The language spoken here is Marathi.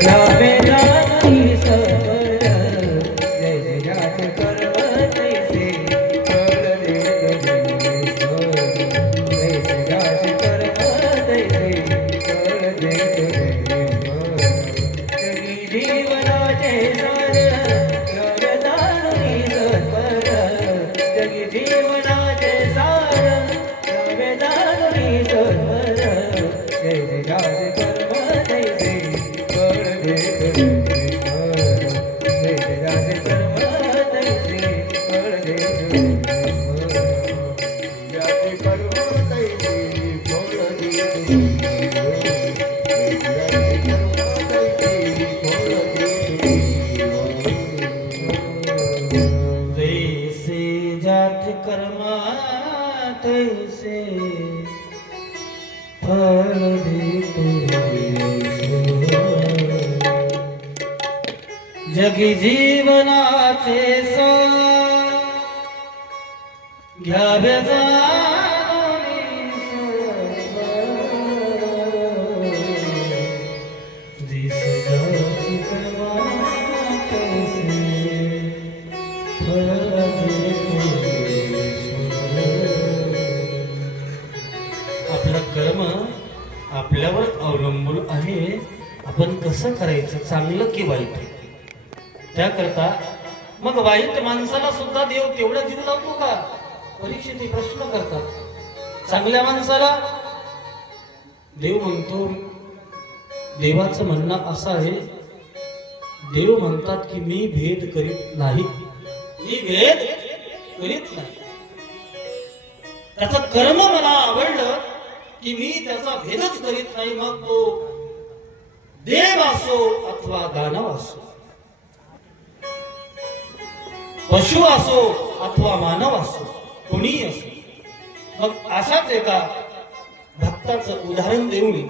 घ्यावे जाणी सबर जैसे ज्याचे कर्म तैसे फळ देत देवेश्वर जैसे ज्याचे कर्म तैसे फळ देत देवेश्वर जगी जीवनाचे सार घ्यावे जाणी सबर जगी जीवनाचे सार घ्यावे जाणी सबर जैसे ज्याचे कर्म तैसे फळ देत देवेश्वर जैसे ज्याचे कर्म तैसे फळ देत देवेश्वर ज्याचे कर्म तैसे फळ देत देवेश्वर ज्याचे कर्म तैसे फळ देत देवेश्वर जैसे ज्याचे कर्म तैसे फळ देत देवेश्वर जगी जीवनाचे सार घ्यावे जाणी सबर जैसे ज्याचे कर्म तैसे फळ देत देवेश्वर आपलं कर्म आपल्यावर अवलंबून आहे. आपण कसं करायचं, चांगलं की वाईट. त्याकरता मग वाईट माणसाला सुद्धा देव तेवढा जीव लावतो का? परीक्षित प्रश्न करतात. चांगल्या माणसाला देव म्हणतो, देवाचं म्हणणं असं आहे, देव म्हणतात की मी भेद करीत नाही, मी भेद करीत नाही. त्याचं कर्म मला आवडलं की मी त्याचा भेदच करीत नाही. मग तो देव असो अथवा दानव असो, पशु असो अथवा मानव असो, कोणीही असो. मग अशाच एका भक्ताचं उदाहरण देऊन